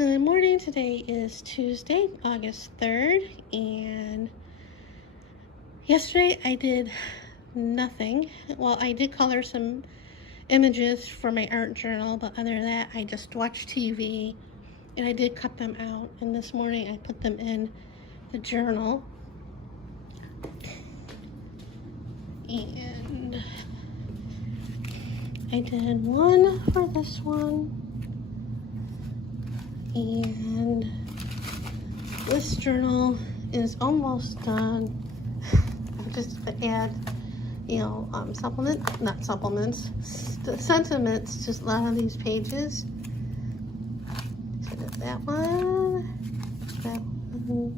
Good morning. Today is Tuesday, August 3rd, and yesterday I did nothing. Well, I did color some images for my art journal, but other than that, I just watched TV, and I did cut them out, and this morning I put them in the journal. And I did one for this one, and this journal is almost done. I just add, not supplements, sentiments to a lot of these pages. So that one, that one,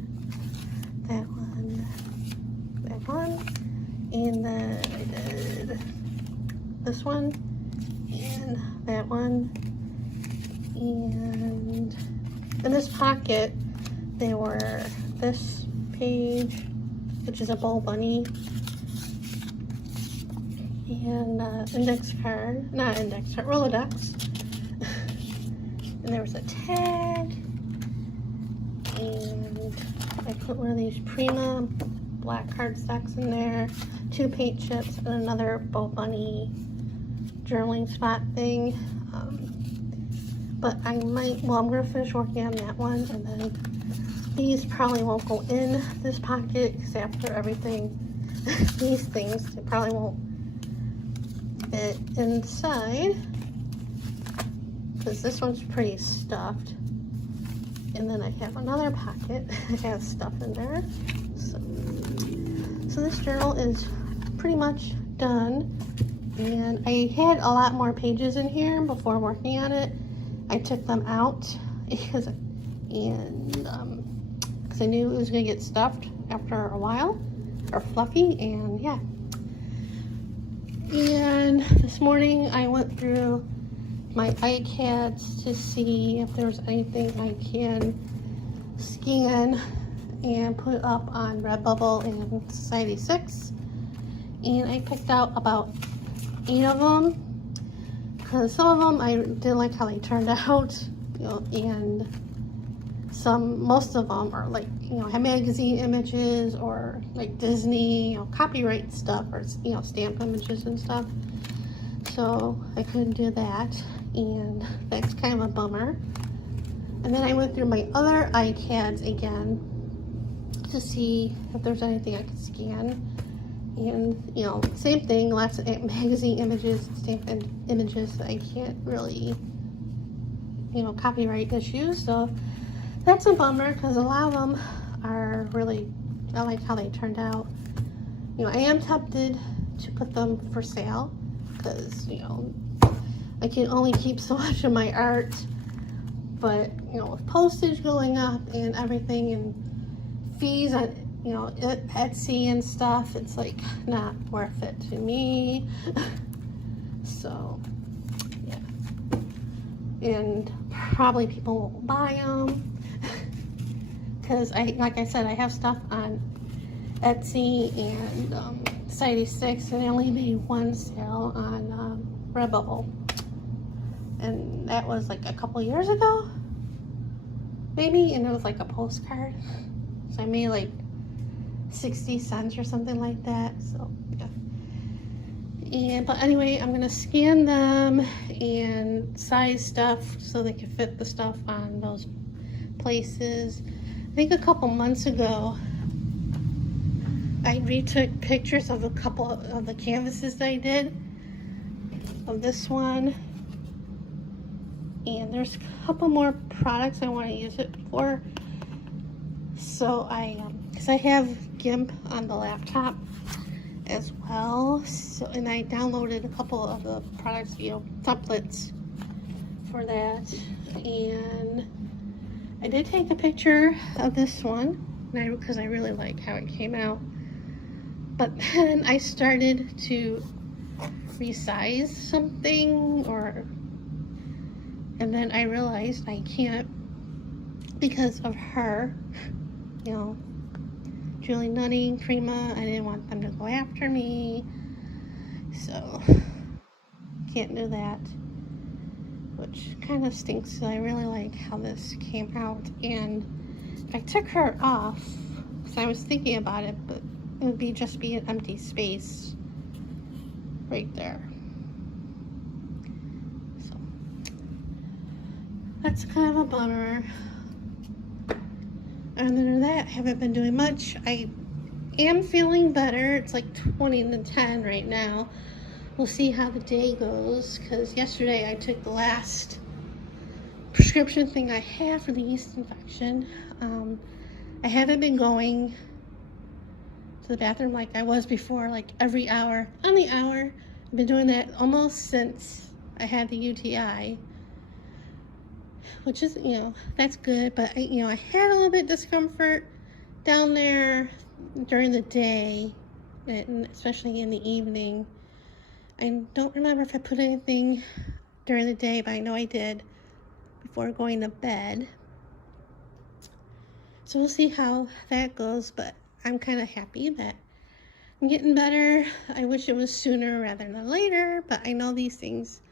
that one, that one, and then I did this one, and that one, and in this pocket, they were this page, which is a bow bunny, and Rolodex, and there was a tag, and I put one of these Prima black cardstocks in there, 2 paint chips, and another bow bunny journaling spot thing. But I'm gonna finish working on that one, and then these probably won't go in this pocket because after everything, these things, they probably won't fit inside because this one's pretty stuffed. And then I have another pocket that has stuff in there. So this journal is pretty much done, and I had a lot more pages in here before working on it. I took them out because I knew it was gonna get stuffed after a while, or fluffy, and yeah. And this morning I went through my iCads to see if there's anything I can scan and put up on Redbubble and Society6, and I picked out about 8 of them. Because some of them I didn't like how they turned out, and most of them are like, have magazine images or like Disney, copyright stuff, or stamp images and stuff. So I couldn't do that, and that's kind of a bummer. And then I went through my other iCads again to see if there's anything I could scan. And same thing, lots of magazine images, stamp images that I can't really, copyright issues. So that's a bummer because a lot of them are really, I like how they turned out. I am tempted to put them for sale because I can only keep so much of my art, but with postage going up and everything and fees on Etsy and stuff, it's like not worth it to me. So yeah, and probably people won't buy them because like I said, I have stuff on Etsy and Society6, and I only made one sale on Redbubble, and that was like a couple years ago maybe, and it was like a postcard, so I made like 60 cents or something like that. So yeah. But anyway, I'm gonna scan them and size stuff so they can fit the stuff on those places. I think a couple months ago I retook pictures of a couple of the canvases that I did, of this one, and there's a couple more products I want to use it for. So because I have GIMP on the laptop as well, so, and I downloaded a couple of the products, templates for that, and I did take a picture of this one because I really like how it came out. But then I started to resize something, and then I realized I can't because of her, Julie Nutty, Prima. I didn't want them to go after me, so can't do that. But which kind of stinks. So I really like how this came out, and if I took her off, because I was thinking about it, but it would just be an empty space right there. So that's kind of a bummer. Other than that, I haven't been doing much. I am feeling better. It's like 20 to 10 right now. We'll see how the day goes, because yesterday I took the last prescription thing I have for the yeast infection. I haven't been going to the bathroom like I was before, like every hour on the hour. I've been doing that almost since I had the UTI, which is, that's good. But I had a little bit of discomfort down there during the day, and especially in the evening. I don't remember if I put anything during the day, but I know I did before going to bed. So we'll see how that goes, but I'm kind of happy that I'm getting better. I wish it was sooner rather than later, but I know these things,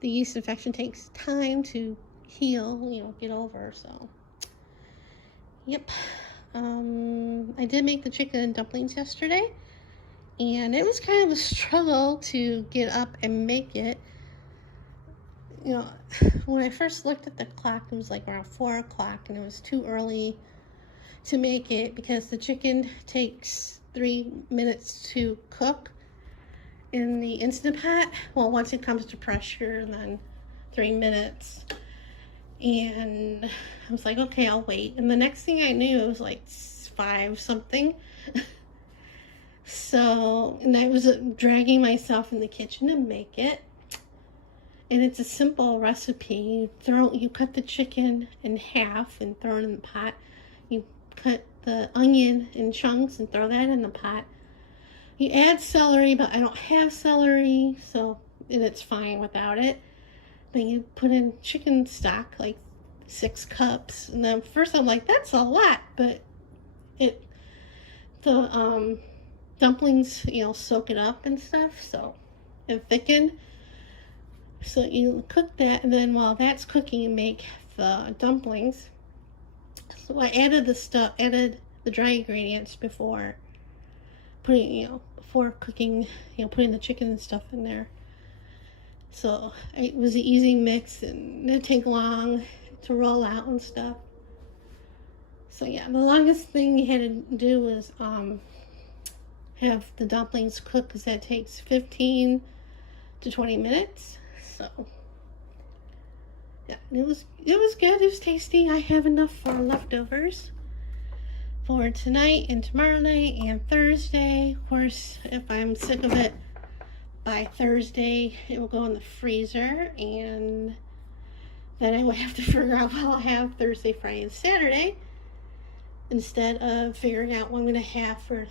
the yeast infection takes time to heal, get over, so. Yep. I did make the chicken and dumplings yesterday, and it was kind of a struggle to get up and make it. When I first looked at the clock, it was like around 4 o'clock, and it was too early to make it because the chicken takes 3 minutes to cook in the Instant Pot. Well, once it comes to pressure, and then 3 minutes. And I was like, okay, I'll wait. And the next thing I knew, it was like 5 something. So, and I was dragging myself in the kitchen to make it. And it's a simple recipe. You cut the chicken in half and throw it in the pot. You cut the onion in chunks and throw that in the pot. You add celery, but I don't have celery, and it's fine without it. Then you put in chicken stock, like 6 cups. And then first I'm like, that's a lot, but the dumplings, soak it up and stuff, and thicken. So you cook that, and then while that's cooking, you make the dumplings. So I added the dry ingredients before putting, before cooking, putting the chicken and stuff in there. So it was an easy mix, and it didn't take long to roll out and stuff. So yeah, the longest thing you had to do was have the dumplings cook, because that takes 15 to 20 minutes. So yeah, it was good. It was tasty. I have enough for leftovers for tonight and tomorrow night and Thursday. Of course, if I'm sick of it by Thursday, it will go in the freezer, and then I will have to figure out what I'll have Thursday, Friday, and Saturday, instead of figuring out what I'm going to have for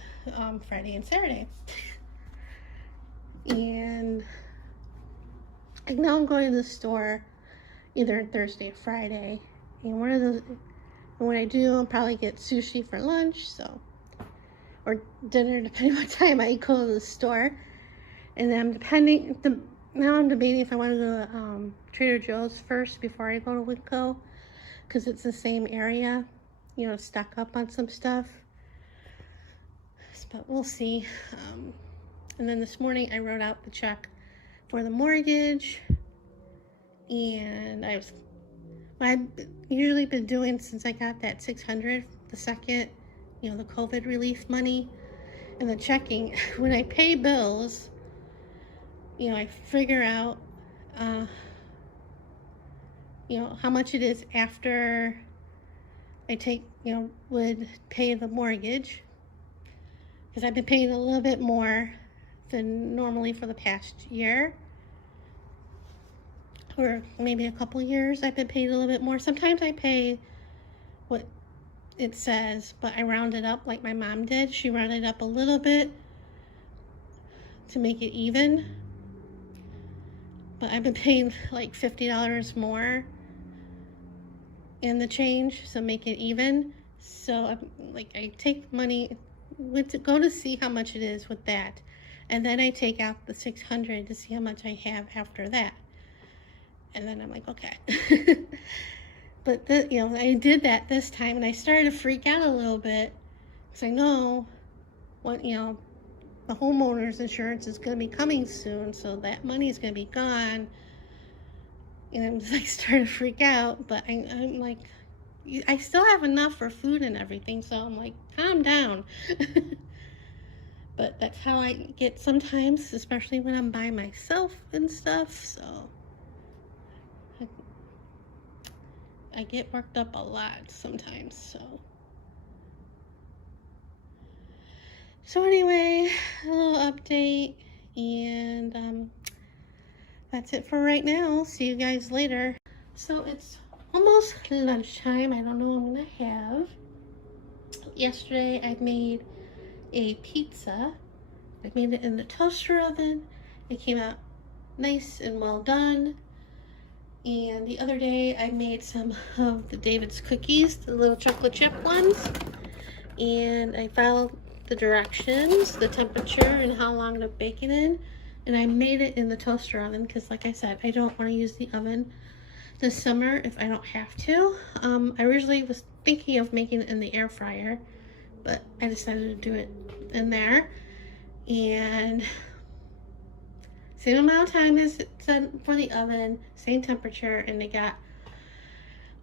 Friday and Saturday. And now I'm going to the store either Thursday or Friday, and when I do, I'll probably get sushi for lunch, or dinner, depending on what time I go to the store. And then now I'm debating if I want to go to Trader Joe's first before I go to Winco, because it's the same area, stock up on some stuff. But we'll see. And then this morning I wrote out the check for the mortgage, and I've usually been doing, since I got that $600, the second, the COVID relief money, and the checking. When I pay bills, I figure out, how much it is after I would pay the mortgage, because I've been paying a little bit more than normally for the past year, or maybe a couple years. I've been paying a little bit more. Sometimes I pay what it says, but I round it up like my mom did. She rounded up a little bit to make it even, but I've been paying like $50 more in the change, so make it even. So I take money to go to see how much it is with that, and then I take out the $600 to see how much I have after that. And then I'm like, okay. But, I did that this time, and I started to freak out a little bit because I know what, the homeowner's insurance is going to be coming soon, so that money is going to be gone. And I'm just like starting to freak out, but I'm like, I still have enough for food and everything, so I'm like, calm down. But that's how I get sometimes, especially when I'm by myself and stuff, so I get worked up a lot sometimes, so. So anyway, a little update, and that's it for right now. See you guys later. So it's almost lunchtime. I don't know what I'm gonna have. Yesterday I made a pizza. I made it in the toaster oven. It came out nice and well done. And the other day I made some of the David's cookies, the little chocolate chip ones. And I followed the directions, the temperature, and how long to bake it in. And I made it in the toaster oven because, like I said, I don't want to use the oven this summer if I don't have to. I originally was thinking of making it in the air fryer, but I decided to do it in there. And same amount of time as it said for the oven, same temperature, and it got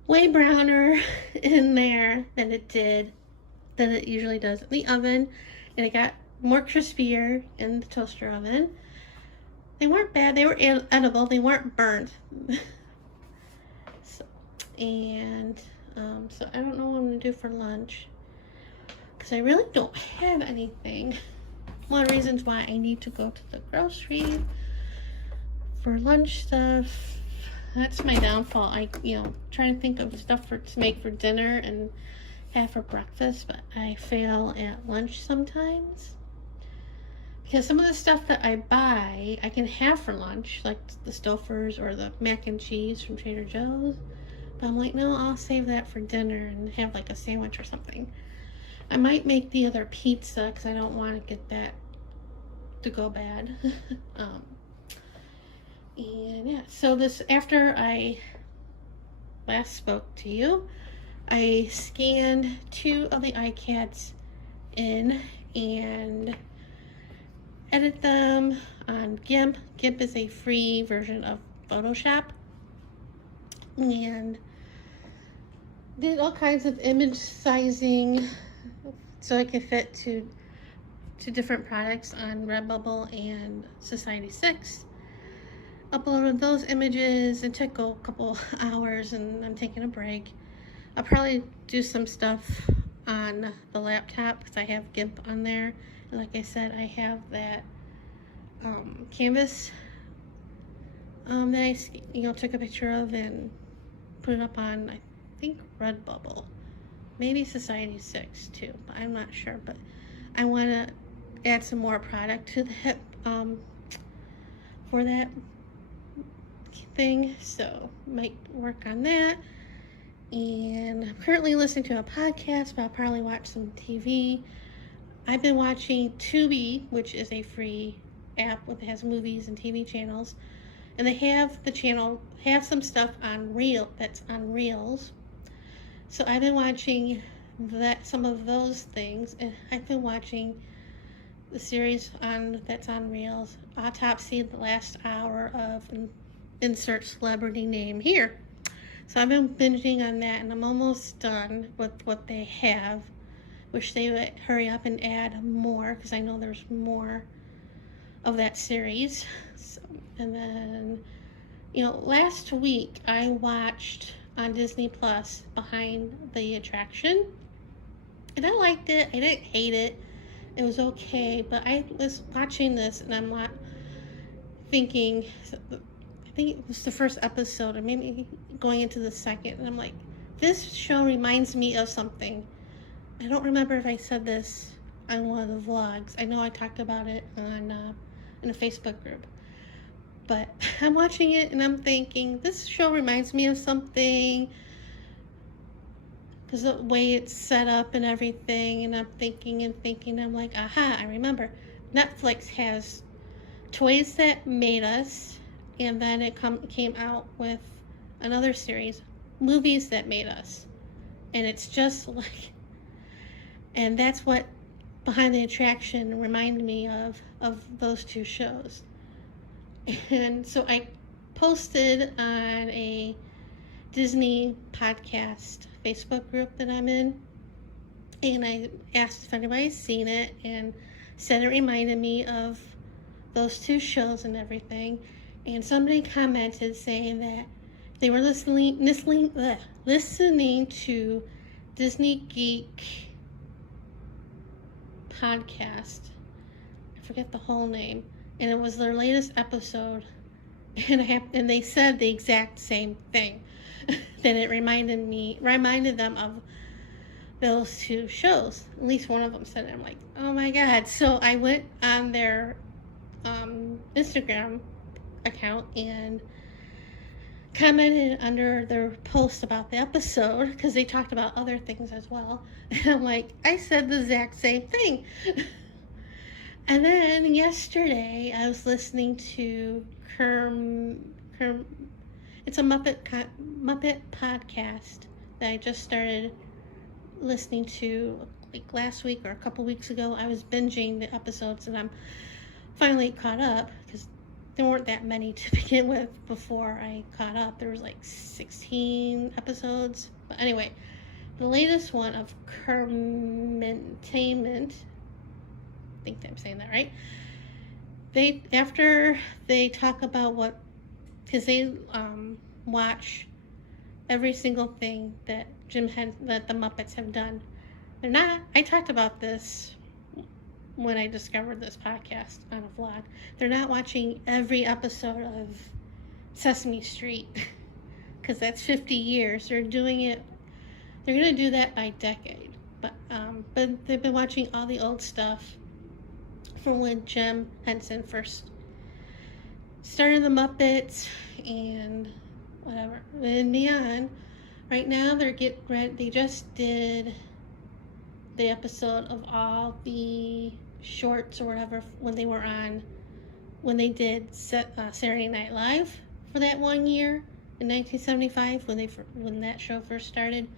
way browner in there than it usually does in the oven, and it got more crispier in the toaster oven. They weren't bad, they were edible, they weren't burnt. So I don't know what I'm gonna do for lunch because I really don't have anything. One of the reasons why I need to go to the grocery for lunch stuff. That's my downfall. I try to think of stuff to make for dinner and have for breakfast, but I fail at lunch sometimes. Because some of the stuff that I buy, I can have for lunch, like the Stouffer's or the mac and cheese from Trader Joe's. But I'm like, no, I'll save that for dinner and have like a sandwich or something. I might make the other pizza because I don't want to get that to go bad. And yeah, so after I last spoke to you, I scanned 2 of the iCats in and edit them on GIMP. GIMP is a free version of Photoshop, and did all kinds of image sizing so it could fit to different products on Redbubble and Society6. Uploaded those images. It took a couple hours, and I'm taking a break. I'll probably do some stuff on the laptop because I have GIMP on there. And like I said, I have that canvas that I took a picture of and put it up on, I think, Redbubble, maybe Society6 too, but I'm not sure. But I want to add some more product to the for that thing, so might work on that. And I'm currently listening to a podcast, but I'll probably watch some TV. I've been watching Tubi, which is a free app that has movies and TV channels, and they have some stuff on that's on Reels. So I've been watching some of those things, and I've been watching the series that's on Reels, Autopsy, the last hour of insert celebrity name here. So I've been binging on that, and I'm almost done with what they have. Wish they would hurry up and add more, because I know there's more of that series. So, and then, last week I watched on Disney Plus Behind the Attraction, and I liked it. I didn't hate it. It was okay, but I was watching this, and I'm not thinking, I think it was the first episode, or maybe going into the second, and I'm like, this show reminds me of something. I don't remember if I said this on one of the vlogs. I know I talked about it in a Facebook group. But I'm watching it and I'm thinking, this show reminds me of something. Because the way it's set up and everything. And I'm thinking, I'm like, aha, I remember. Netflix has Toys That Made Us and then it came out with another series, Movies That Made Us. And it's just like, and that's what Behind the Attraction reminded me of those two shows. And so I posted on a Disney podcast Facebook group that I'm in, and I asked if anybody's seen it, and said it reminded me of those two shows and everything. And somebody commented saying that they were listening to Disney Geek podcast. I forget the whole name, and it was their latest episode, and they said the exact same thing. That it reminded them of those two shows. At least one of them said it. I'm like, oh my god. So I went on their Instagram account and commented under their post about the episode, because they talked about other things as well. And I'm like, I said the exact same thing. And then yesterday I was listening to it's a Muppet podcast that I just started listening to like last week or a couple weeks ago. I was binging the episodes and I'm finally caught up, because there weren't that many to begin with before I caught up. There was like 16 episodes. But anyway, the latest one of Kermentainment, I think I'm saying that right. After they talk about what, because they watch every single thing that that the Muppets have done. They're not, I talked about this when I discovered this podcast on a vlog. They're not watching every episode of Sesame Street, because that's 50 years. They're going to do that by decade. But they've been watching all the old stuff from when Jim Henson first started the Muppets and whatever, and beyond. Right now they just did the episode of all the shorts or whatever when they did Saturday Night Live for that 1 year in 1975 when that show first started.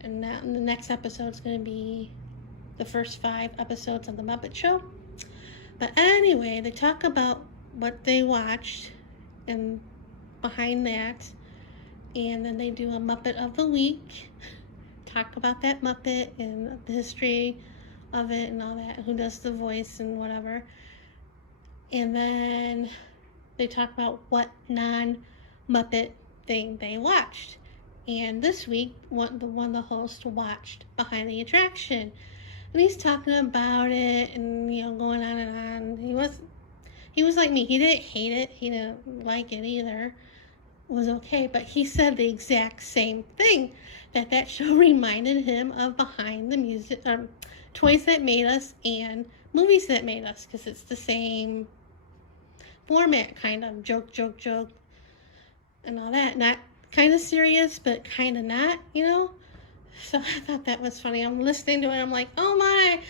And the next episode is going to be the first 5 episodes of the Muppet Show. But anyway, they talk about what they watched and behind that, and then they do a Muppet of the Week, talk about that Muppet and the history of it and all that, who does the voice and whatever. And then they talk about what non-Muppet thing they watched. And this week, the host watched Behind the Attraction. And he's talking about it and, going on and on. He was like me. He didn't hate it. He didn't like it either. It was okay. But he said the exact same thing, that show reminded him of Behind the Music, Toys That Made Us and Movies That Made Us, because it's the same format, kind of joke, and all that. Not kind of serious, but kind of not, So I thought that was funny. I'm listening to it. I'm like, oh my,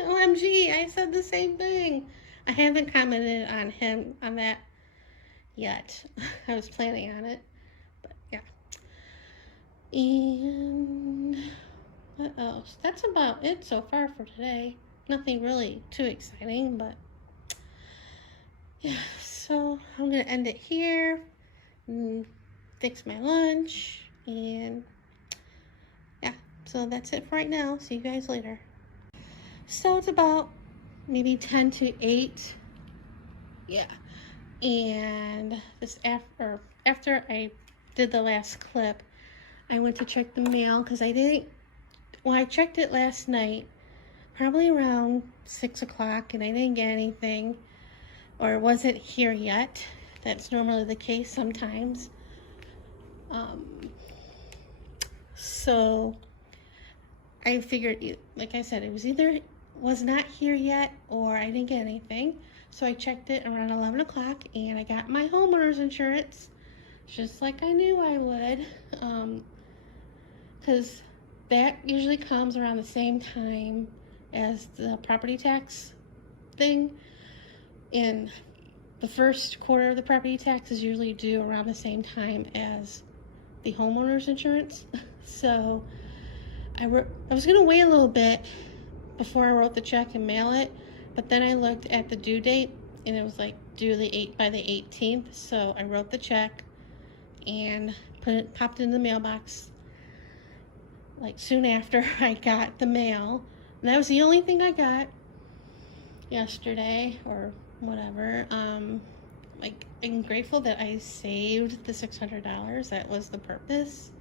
OMG, I said the same thing. I haven't commented on that yet. I was planning on it, but yeah. And what else? That's about it so far for today. Nothing really too exciting, but yeah. So I'm going to end it here and fix my lunch, and so that's it for right now. See you guys later. So it's about maybe 10 to 8. Yeah. And after I did the last clip, I went to check the mail, because I checked it last night, probably around 6 o'clock, and I didn't get anything, or it wasn't here yet. That's normally the case sometimes. So I figured, like I said, it was not here yet, or I didn't get anything. So I checked it around 11 o'clock, and I got my homeowner's insurance, just like I knew I would, because that usually comes around the same time as the property tax thing. And the first quarter of the property tax is usually due around the same time as the homeowner's insurance. So I was gonna wait a little bit before I wrote the check and mail it, but then I looked at the due date and it was like due by the 18th. So I wrote the check and popped it in the mailbox like soon after I got the mail. And that was the only thing I got yesterday or whatever. Like, I'm grateful that I saved the $600. That was the purpose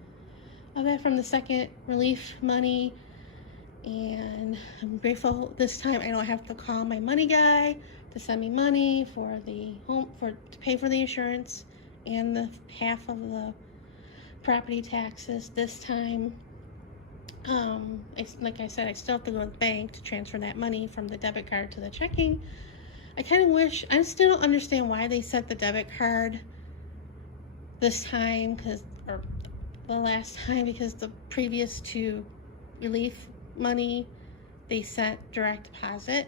of that, from the second relief money. And I'm grateful this time I don't have to call my money guy to send me money for to pay for the insurance and the half of the property taxes this time. Like I said, I still have to go to the bank to transfer that money from the debit card to the checking. I kind of wish, I still don't understand why they set the debit card this time, or the last time, because the previous two relief money, they set direct deposit.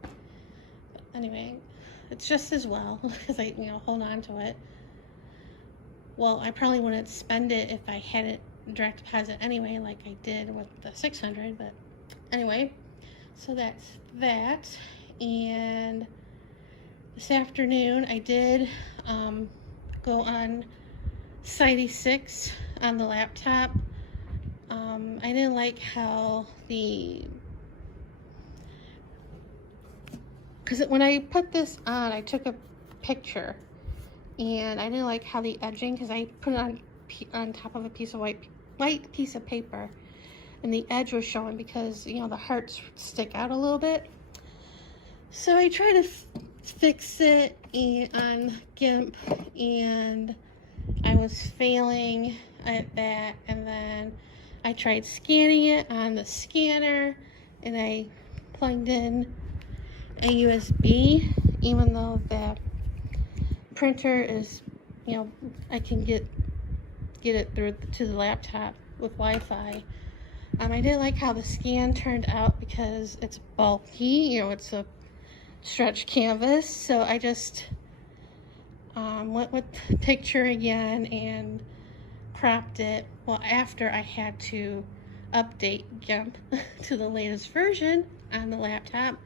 But anyway, it's just as well, because I, hold on to it. Well, I probably wouldn't spend it if I had it direct deposit anyway, like I did with the $600, but anyway, so that's that. And this afternoon I did go on Site E6 on the laptop. I didn't like how because when I put this on, I took a picture and I didn't like how the edging, because I put it on top of a piece of white piece of paper, and the edge was showing because the hearts stick out a little bit. So I tried to fix it on GIMP, and I was failing at that. And then I tried scanning it on the scanner, and I plugged in a USB, even though the printer is, I can get it through to the laptop with Wi-Fi. I didn't like how the scan turned out because it's bulky, it's a stretch canvas. So I just went with the picture again and cropped it. Well, after I had to update GIMP to the latest version on the laptop,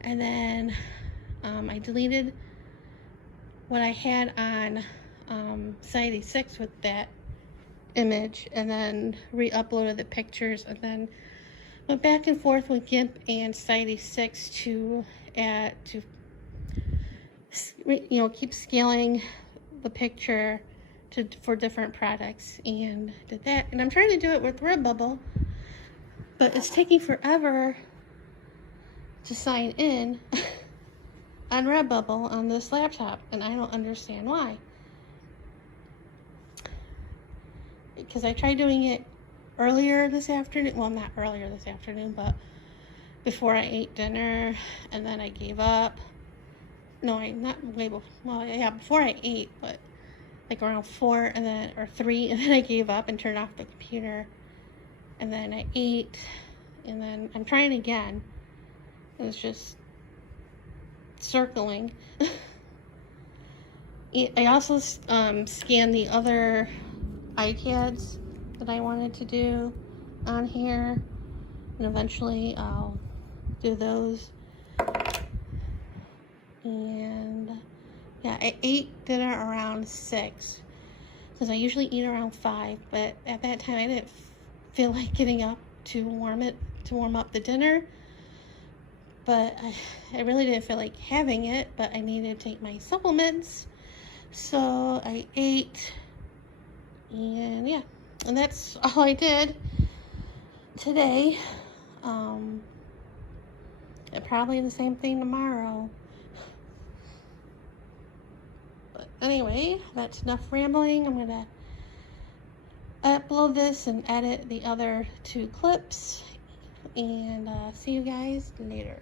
and then I deleted what I had on Site E6 with that image, and then re-uploaded the pictures, and then went back and forth with GIMP and Site E6 to keep scaling the picture for different products, and did that. And I'm trying to do it with Redbubble, but it's taking forever to sign in on Redbubble on this laptop, and I don't understand why. Because I tried doing it earlier this afternoon. Well, not earlier this afternoon, but before I ate dinner, and then I gave up. No, before I ate, but like around 4 or 3, and then I gave up and turned off the computer, and then I ate, and then I'm trying again. It's just circling. I also scanned the other iCads that I wanted to do on here, and eventually I'll do those. And yeah, I ate dinner around 6, because I usually eat around 5, but at that time I didn't feel like getting up to warm up the dinner. But I really didn't feel like having it, but I needed to take my supplements, so I ate. And yeah, and that's all I did today. Probably the same thing tomorrow. But anyway, that's enough rambling. I'm gonna upload this and edit the other 2 clips, and see you guys later.